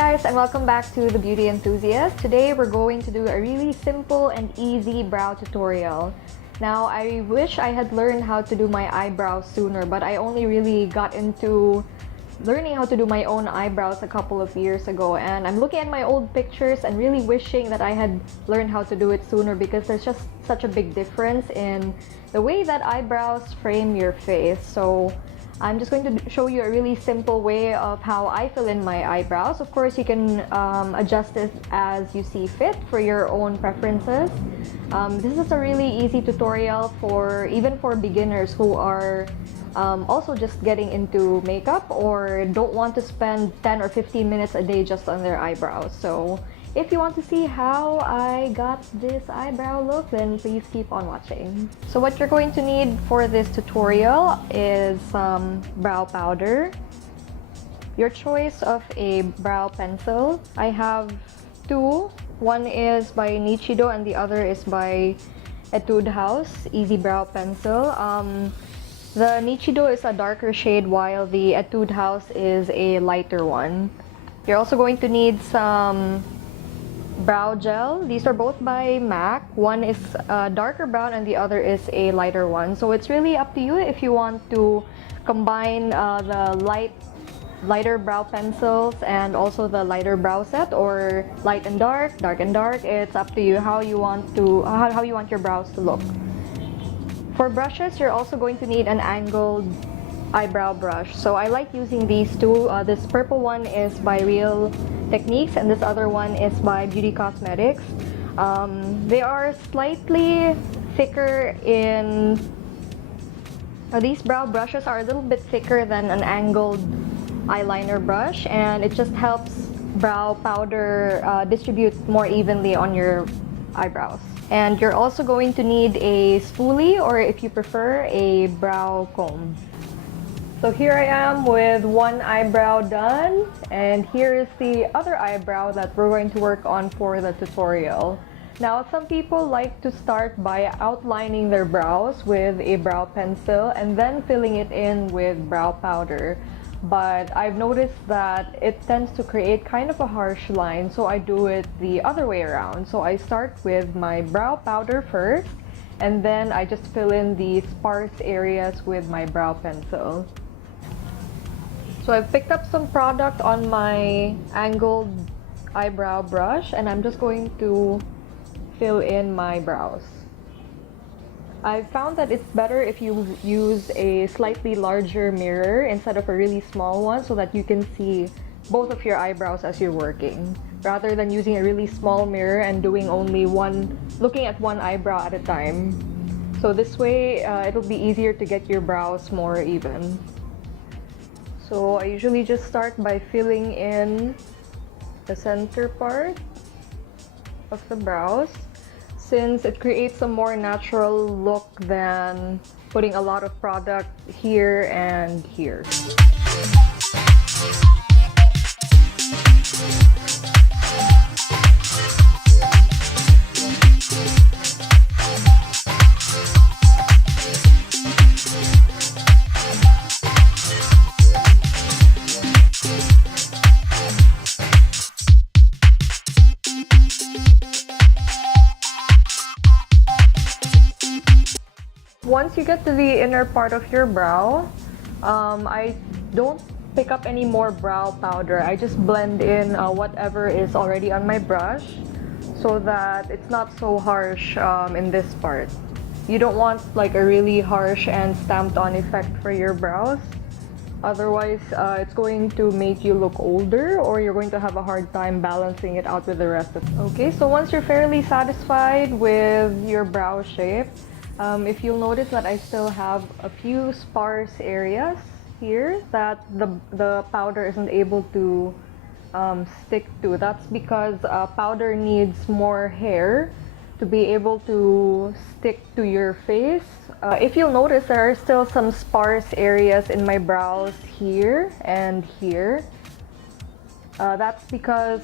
guys, and welcome back to the Beauty Enthusiast. Today we're going to do a really simple and easy brow tutorial. Now, I wish I had learned how to do my eyebrows sooner, but I only really got into learning how to do my own eyebrows a couple of years ago, and I'm looking at my old pictures and really wishing that I had learned how to do it sooner, because there's just such a big difference in the way that eyebrows frame your face. So I'm just going to show you a really simple way of how I fill in my eyebrows. Of course, you can adjust it as you see fit for your own preferences. This is a really easy tutorial even for beginners who are also just getting into makeup or don't want to spend 10 or 15 minutes a day just on their eyebrows. So if you want to see how I got this eyebrow look, then please keep on watching. So what you're going to need for this tutorial is some brow powder, your choice of a brow pencil. I have two. One is by Nichido and the other is by Etude House Easy Brow Pencil. The Nichido is a darker shade while the Etude House is a lighter one. You're also going to need some brow gel. These are both by MAC. One is darker brown and the other is a lighter one. So it's really up to you if you want to combine the lighter brow pencils and also the lighter brow set, or light and dark, dark and dark. It's up to you how you want your brows to look. For brushes, you're also going to need an angled eyebrow brush. So I like using these two. This purple one is by Real Techniques and this other one is by Beauty Cosmetics. They are slightly thicker these brow brushes are a little bit thicker than an angled eyeliner brush, and it just helps brow powder distribute more evenly on your eyebrows. And you're also going to need a spoolie, or if you prefer, a brow comb. So here I am with one eyebrow done, and here is the other eyebrow that we're going to work on for the tutorial. Now, some people like to start by outlining their brows with a brow pencil and then filling it in with brow powder. But I've noticed that it tends to create kind of a harsh line, so I do it the other way around. So I start with my brow powder first, and then I just fill in the sparse areas with my brow pencil. So I've picked up some product on my angled eyebrow brush, and I'm just going to fill in my brows. I've found that it's better if you use a slightly larger mirror instead of a really small one, so that you can see both of your eyebrows as you're working, rather than using a really small mirror and looking at one eyebrow at a time. So this way, it'll be easier to get your brows more even. So I usually just start by filling in the center part of the brows, since it creates a more natural look than putting a lot of product here and here. Once you get to the inner part of your brow, I don't pick up any more brow powder. I just blend in whatever is already on my brush, so that it's not so harsh in this part. You don't want like a really harsh and stamped on effect for your brows. Otherwise, it's going to make you look older, or you're going to have a hard time balancing it out with the rest of it. Okay, so once you're fairly satisfied with your brow shape, if you'll notice that I still have a few sparse areas here that the powder isn't able to stick to. That's because powder needs more hair to be able to stick to your face. If you'll notice, there are still some sparse areas in my brows here and here. That's because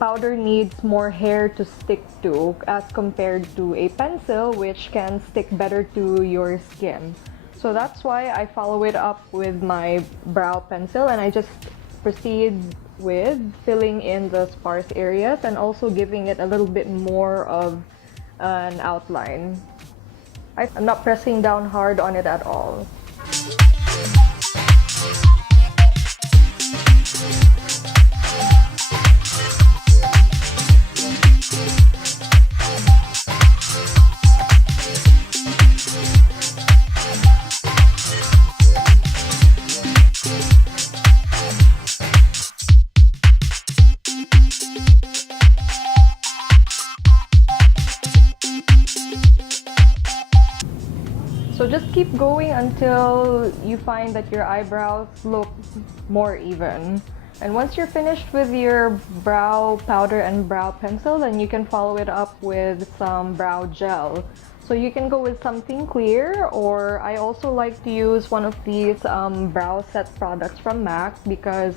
powder needs more hair to stick to as compared to a pencil, which can stick better to your skin. So that's why I follow it up with my brow pencil, and I just proceed with filling in the sparse areas and also giving it a little bit more of an outline. I'm not pressing down hard on it at all. So just keep going until you find that your eyebrows look more even. And once you're finished with your brow powder and brow pencil, then you can follow it up with some brow gel. So you can go with something clear, or I also like to use one of these brow set products from MAC because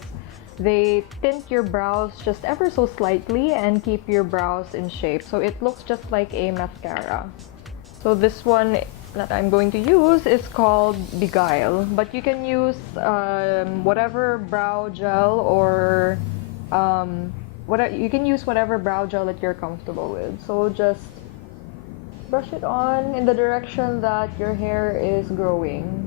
they tint your brows just ever so slightly and keep your brows in shape. So it looks just like a mascara. So this one that I'm going to use is called Beguile, but you can use whatever brow gel or you can use whatever brow gel that you're comfortable with. So just brush it on in the direction that your hair is growing.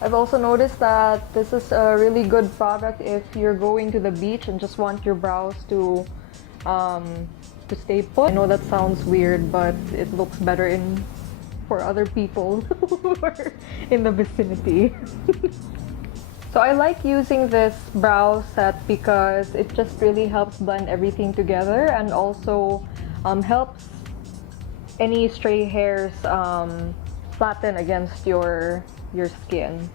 I've also noticed that this is a really good product if you're going to the beach and just want your brows to stay put. I know that sounds weird, but it looks better for other people who are in the vicinity. So I like using this brow set because it just really helps blend everything together and also helps any stray hairs flatten against your skin.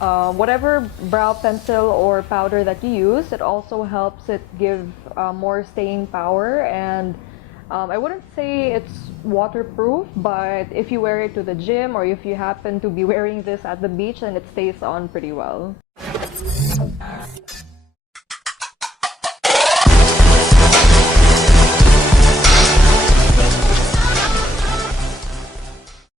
Whatever brow pencil or powder that you use, it also helps it give more staying power, and I wouldn't say it's waterproof, but if you wear it to the gym or if you happen to be wearing this at the beach, then it stays on pretty well.